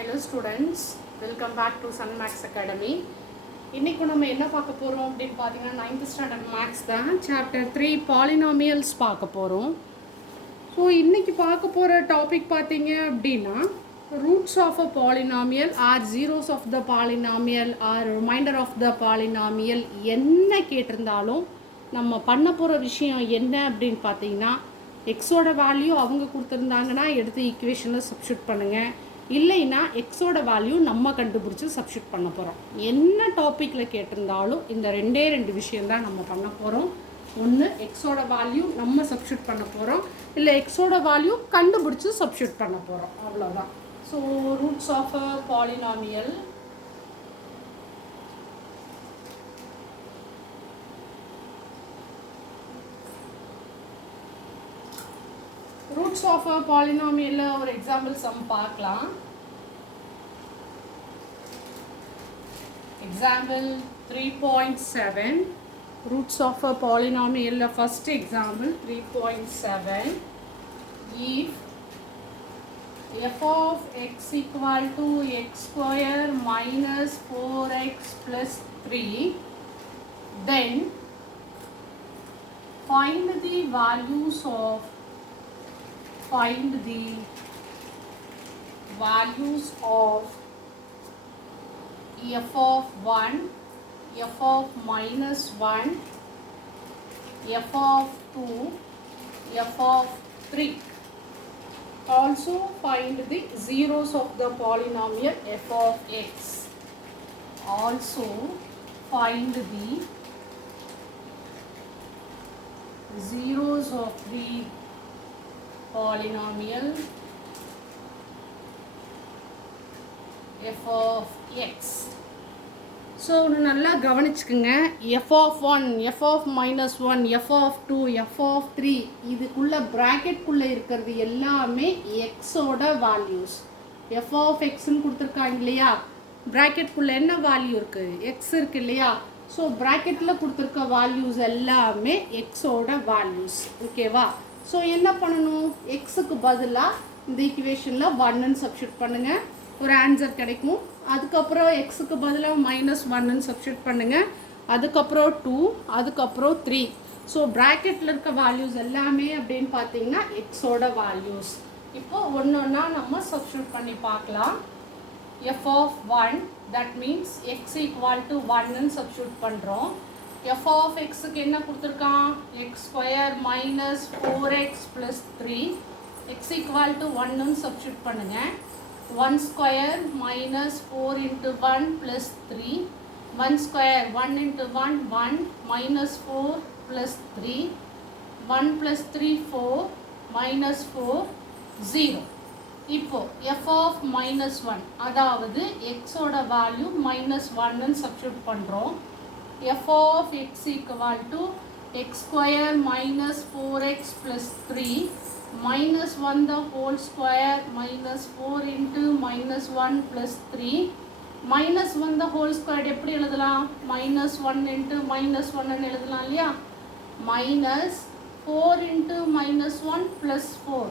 Hello students, welcome back to Sun Max Academy. இன்னைக்கு நம்ம என்ன பார்க்க போறோம் அப்படினு பாத்தீங்கன்னா 9th standard maths தான் chapter 3 polynomials பார்க்க போறோம். ஸோ இன்னைக்கு பார்க்க போற டாபிக் பாத்தீங்க அப்படின்னா roots of a polynomial or zeros of the polynomial or remainder of the polynomial என்ன கேட்டிருந்தாலும் நம்ம பண்ண போற விஷயம் என்ன அப்படினு பாத்தீங்கன்னா xோட வேல்யூ அவங்க கொடுத்திருந்தாங்கன்னா எடுத்து ஈக்குவேஷன்ல சப்ஸ்டிட்யூட் பண்ணுங்க. இல்லைன்னா எக்ஸோட வேல்யூ நம்ம கண்டுபிடிச்சி சப்ஸ்டிட்யூட் பண்ண போகிறோம். என்ன டாப்பிக்கில் கேட்டிருந்தாலும் இந்த ரெண்டு விஷயந்தான் நம்ம பண்ண போகிறோம். ஒன்று எக்ஸோட வேல்யூ நம்ம சப்ஸ்டிட்யூட் பண்ண போகிறோம், இல்லை எக்ஸோட வேல்யூ கண்டுபிடிச்சி சப்ஸ்டிட்யூட் பண்ண போகிறோம், அவ்வளோதான். So roots of a polynomial. Roots of a பாலினாமியலில் ஒரு எக்ஸாம்பிள் சம் பார்க்கலாம். Example 3.7 roots of a polynomial. First example 3.7. If f of x equal to x square minus 4x plus 3, then find the values of f of 1, f of minus 1, f of 2, f of 3. Also find the zeros of the polynomial f of x. Also find the zeros of the polynomial f of x. So நல்லா கவனிச்சுக்குங்க. f of 1, f of minus 1, f of 2, f of 3 இதுக்குள்ளே ப்ராக்கெட்குள்ளே இருக்கிறது எல்லாமே எக்ஸோட values. f of xன்னு கொடுத்துருக்காங்க இல்லையா, ப்ராக்கெட்குள்ளே என்ன வேல்யூ இருக்குது, எக்ஸ் இருக்குது இல்லையா. ஸோ ப்ராக்கெட்டில் கொடுத்துருக்க வேல்யூஸ் எல்லாமே எக்ஸோட வேல்யூஸ். ஓகேவா. ஸோ என்ன பண்ணணும், எக்ஸுக்கு பதிலாக இந்த ஈக்குவேஷனில் 1ன்னு சப்ஸ்டிட்யூட் பண்ணுங்கள், ஒரு ஆன்சர் கிடைக்கும். அதுக்கப்புறம் எக்ஸுக்கு பதிலாக -1ன்னு சப்ஸ்டிட்யூட் பண்ணுங்கள், அதுக்கப்புறம் 2, அதுக்கப்புறம் 3. ஸோ ப்ராக்கெட்டில் இருக்க வேல்யூஸ் எல்லாமே அப்படின்னு பார்த்தீங்கன்னா எக்ஸோட வேல்யூஸ். இப்போது ஒன்று ஒன்றா நம்ம சப்ஸ்டிட்யூட் பண்ணி பார்க்கலாம். f of 1 that means x equal to 1ன்னு சப்ஸ்டிட்யூட் பண்ணுறோம். f of xக்கு என்ன கொடுத்துருக்கான், x square minus 4x plus 3, x equal to 1ன்னு சப்ஸ்டிட்யூட் பண்ணுங்கள். 1 square minus 4 into 1 plus 3, 1 square 1 into 1 1 minus 4 plus 3, 1 plus 3 4 minus 4 0. இப்போ f of minus 1 அதாவது x ஓட வேல்யூ -1ன்னு சப்ஸ்டிட்யூட் பண்ணுறோம். f of x equal to x square minus 4x plus 3 minus 1 the whole square minus 4 into minus 1 plus 3 minus 1 the whole square எப்படி எழுதலாம், -1 into -1 எழுதலாம் இல்லையா. minus 4 into -1 plus 4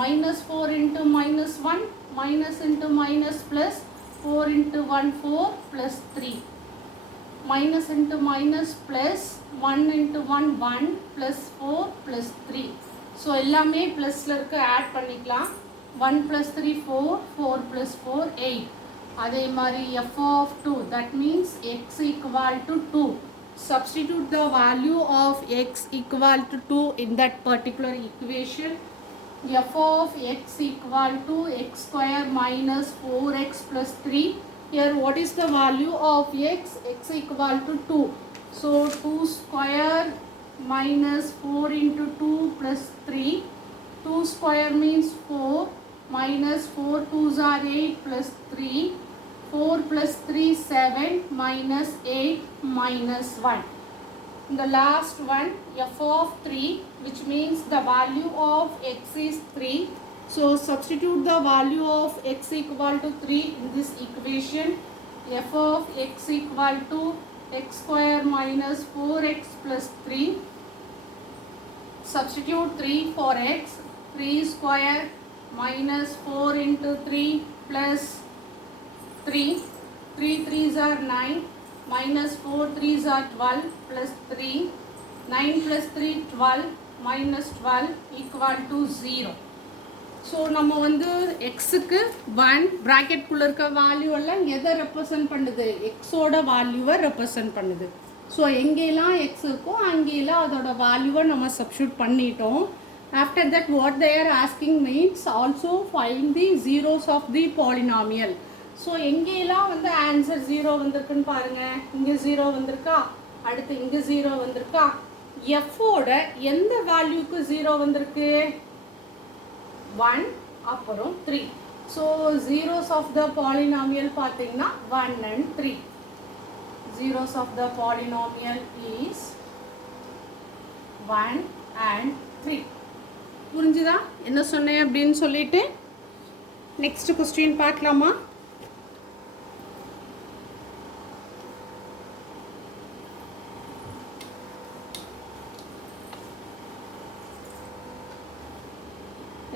minus 4 into -1 minus into minus plus 4 into 1 4 plus 3 minus into minus plus 1 into 1 1 plus 4 plus 3. ஸோ எல்லாமே ப்ளஸில் இருக்க ஆட் பண்ணிக்கலாம். 1 plus 3 4, 4 plus 4 8. அதே மாதிரி f of 2 that means x equal to 2. Substitute the value of x equal to 2 in that particular equation. f of x equal to x square minus 4x plus 3. Here what is the value of x? X equal to 2. So 2 square minus 4 into 2 plus 3. 2 square means 4 minus 4 2s are 8 plus 3. 4 plus 3 7 minus 8 minus 1. The last one f of 3 which means the value of x is 3. So substitute the value of x equal to 3 in this equation. f of x equal to x square minus 4x plus 3. Substitute 3 for x. 3 square minus 4 into 3 plus 3. 3 3s are 9 minus 4 3s are 12 plus 3. 9 plus 3 12 minus 12 equal to 0. ஸோ நம்ம வந்து எக்ஸுக்கு 1 ப்ராக்கெட்குள்ளே இருக்க வேல்யூ எல்லாம் எதை ரெப்ரசன்ட் பண்ணுது, எக்ஸோட வேல்யூவை ரெப்ரசன்ட் பண்ணுது. ஸோ எங்கெல்லாம் எக்ஸ் இருக்கோ அங்கெல்லாம் அதோட வேல்யூவை நம்ம சப்ஸ்டியூட் பண்ணிட்டோம். After that what they are asking means also find the zeros of the polynomial. So எங்கெல்லாம் வந்து ஆன்சர் 0 வந்திருக்குன்னு பாருங்கள். இங்கே 0 வந்திருக்கா, அடுத்து இங்கே 0 வந்திருக்கா. எஃபோட எந்த வேல்யூக்கு 0 வந்திருக்கு, 1 அப்புறம் 3. So zeros of the polynomial பார்த்தீங்கன்னா 1 and 3. zeros of the polynomial is 1 and 3. புரிஞ்சுதா என்ன சொன்னேன் அப்படின்னு சொல்லிட்டு? நெக்ஸ்ட் கொஸ்டின் பார்க்கலாமா?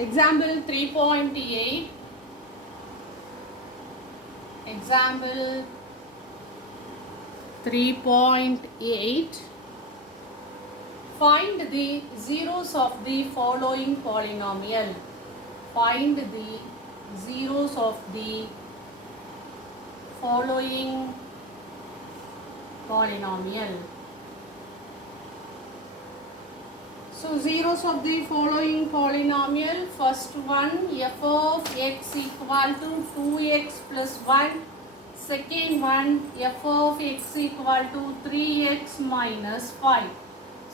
Example 3.8. Example 3.8. Find the zeros of the following polynomial. Find the zeros of the following polynomial. So zeros of the following polynomial. First one, f of x equal to 2x plus 1. Second one, f of x equal to 3x minus 5.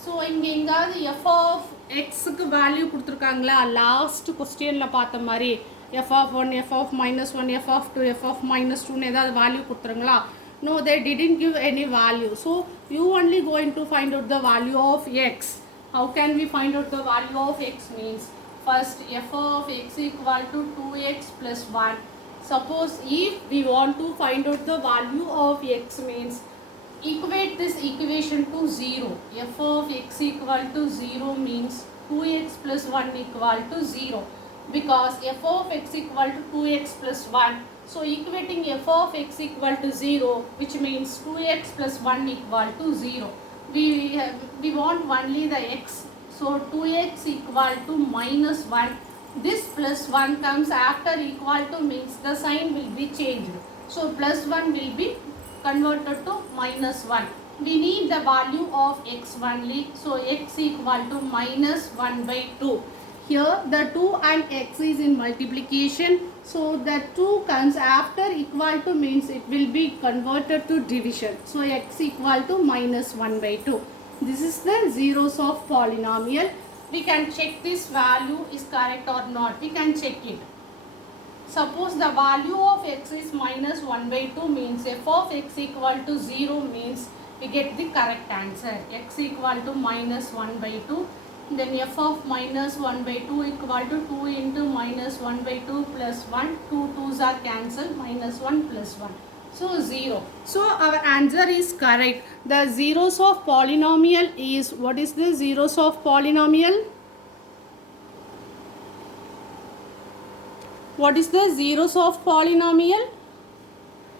So இங்கே எங்காவது f of xக்கு வேல்யூ கொடுத்துருக்காங்களா? லாஸ்ட் கொஸ்டினில் பார்த்த மாதிரி f of 1, f of minus 1, f of 2, f of minus 2 ஏதாவது வேல்யூ கொடுத்துருங்களா? No, they didn't give any value. So you only going to find out the value of x. How can we find out the value of x means, first f of x equal to 2x plus 1. Suppose if we want to find out the value of x means, equate this equation to 0. f of x equal to 0 means 2x plus 1 equal to 0. Because f of x equal to 2x plus 1. So equating f of x equal to 0, which means 2x plus 1 equal to 0. We want only the x, so 2x equal to minus 1. This plus 1 comes after equal to means the sign will be changed, so plus 1 will be converted to minus 1. We need the value of x only, so x equal to minus 1 by 2. Here the 2 and x is in multiplication, so the 2 comes after equal to means it will be converted to division. So x equal to minus 1 by 2. This is the zeros of polynomial. We can check this value is correct or not. We can check it. Suppose the value of x is minus 1 by 2 means f of x equal to 0 means we get the correct answer. X equal to minus 1 by 2. Then f of minus 1 by 2 equal to 2 into minus 1 by 2 plus 1. 2 2's are cancelled, minus 1 plus 1. So 0. So our answer is correct. The zeros of polynomial is, what is the zeros of polynomial? What is the zeros of polynomial?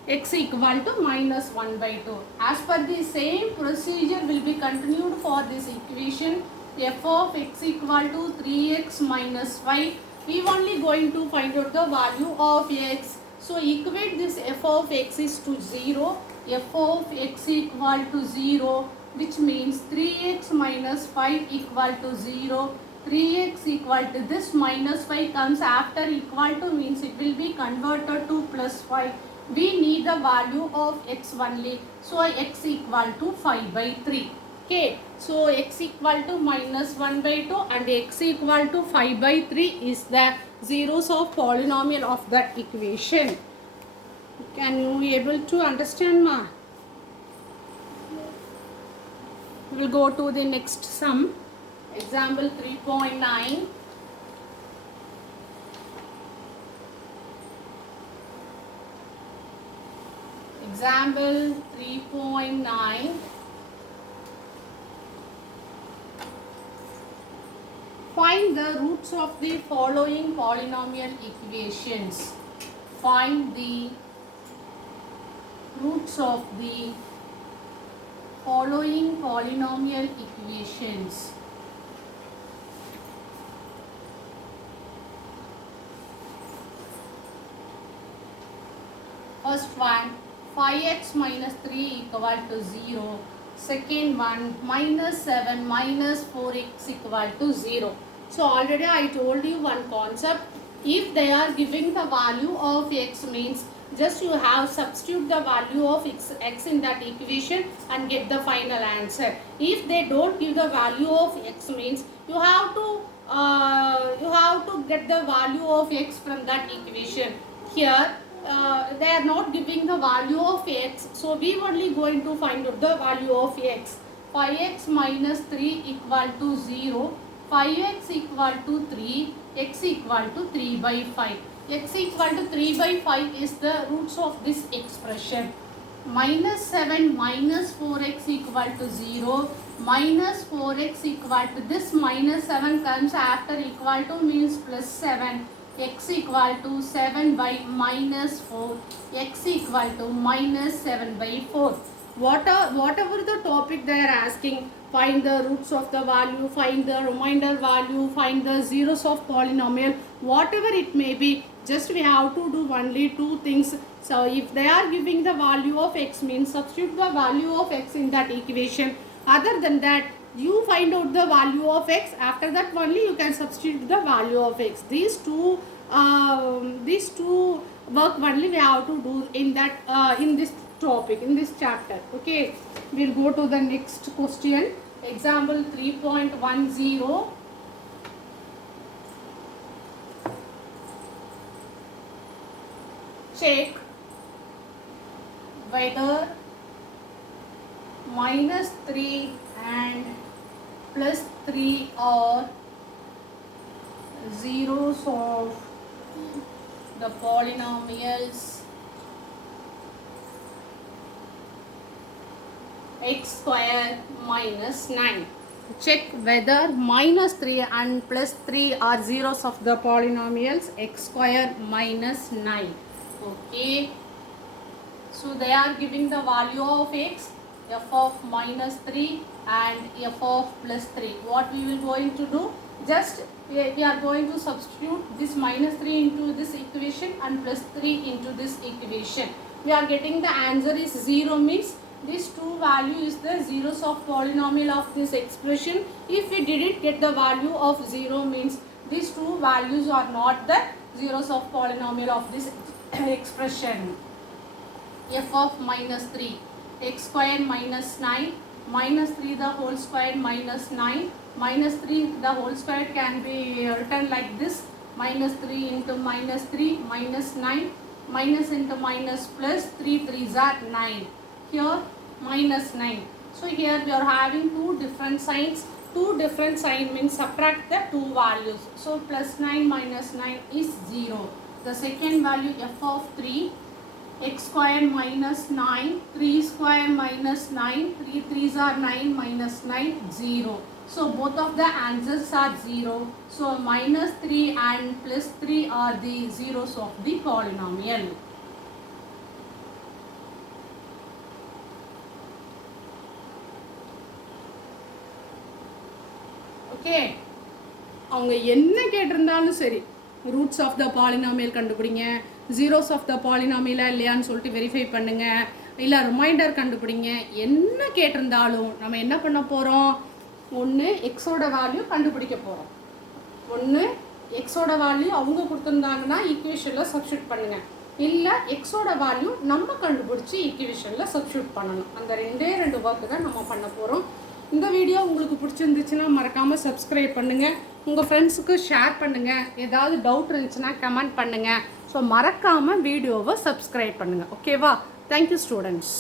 X equal to minus 1 by 2. As per the same procedure will be continued for this equation. F of x equal to 3x minus 5. We only going to find out the value of x. So equate this f of x is to 0. F of x equal to 0, which means 3x minus 5 equal to 0. 3x equal to this minus 5 comes after equal to means it will be converted to plus 5. We need the value of x only. So x equal to 5 by 3. Okay, so x equal to minus 1 by 2 and x equal to 5 by 3 is the zeros of polynomial of that equation. Can you be able to understand, ma? We will go to the next sum. Example 3.9. Example 3.9. Find the roots of the following polynomial equations. Find the roots of the following polynomial equations. First one, 5x minus 3 equal to 0. Second one, minus 7 minus 4x equal to 0. So already I told you one concept. If they are giving the value of x means just you have substitute the value of x in that equation and get the final answer. If they don't give the value of x means you have to get the value of x from that equation. Here they are not giving the value of x, so we only going to find out the value of x. 5x minus 3 equal to 0, 5x equal to 3, x equal to 3 by 5. X equal to 3 by 5 is the roots of this expression. Minus 7 minus 4x equal to 0, minus 4x equal to this minus 7 comes after equal to means plus 7. X equal to 7 by minus 4, x equal to minus 7 by 4. Whatever the topic they are asking, find the roots of the value, find the remainder value, find the zeros of polynomial, whatever it may be, just we have to do only two things. So if they are giving the value of x means substitute the value of x in that equation. Other than that, you find out the value of x, after that only you can substitute the value of x. These two work only we have to do in that in this topic, in this chapter. Okay, we'll go to the next question. Example 3.10. Check whether minus 3 and plus 3 are zeros of the polynomials x square minus 9. Check whether minus 3 and plus 3 are zeros of the polynomials x square minus 9. Okay. So they are giving the value of x, f of minus 3 and f of plus 3. What we will going to do? Just we are going to substitute this minus 3 into this equation and plus 3 into this equation. We are getting the answer is 0 means these two value is the zeros of polynomial of this expression. If we didn't get the value of 0 means these two values are not the zeros of polynomial of this expression. F of minus 3, x square minus 9, minus 3 the whole square minus 9, minus 3 the whole square can be written like this, minus 3 into minus 3 minus 9, minus into minus plus 3 3s are 9. Here minus 9. So here we are having two different signs. Two different sign means subtract the two values. So plus 9 minus 9 is 0. The second value f of 3, x square minus 9, 3 square minus 9, 3 3s are 9 minus 9, 0. So both of the answers are 0. So minus 3 and plus 3 are the zeros of the polynomial. Okay. அவங்க என்ன கேட்டிருந்தாலும் சரி, roots of the polynomial கண்டுபிடிங்க, zeros of the பாலினாமியலா இல்லையான்னு சொல்லிட்டு வெரிஃபை பண்ணுங்க, இல்லை ரிமைண்டர் கண்டுபிடிங்க. என்ன கேட்டிருந்தாலும் நம்ம என்ன பண்ண போகிறோம்? ஒன்று எக்ஸோட வேல்யூ கண்டுபிடிக்க போகிறோம். ஒன்று எக்ஸோட வேல்யூ அவங்க கொடுத்துருந்தாங்கன்னா ஈக்குவேஷனில் சப்ஸ்டியூட் பண்ணுங்கள், இல்லை எக்ஸோட வேல்யூ நம்ம கண்டுபிடிச்சி ஈக்குவேஷனில் சப்ஸ்டியூட் பண்ணணும். அந்த ரெண்டு ஒர்க்கு தான் நம்ம பண்ண போகிறோம். இந்த வீடியோ உங்களுக்கு பிடிச்சிருந்துச்சுன்னா மறக்காமல் சப்ஸ்கிரைப் பண்ணுங்கள், உங்கள் ஃப்ரெண்ட்ஸுக்கு ஷேர் பண்ணுங்கள், ஏதாவது டவுட் இருந்துச்சுன்னா கமெண்ட் பண்ணுங்கள். ஸோ மறக்காமல் வீடியோவை சப்ஸ்கிரைப் பண்ணுங்கள். ஓகேவா? Thank you students.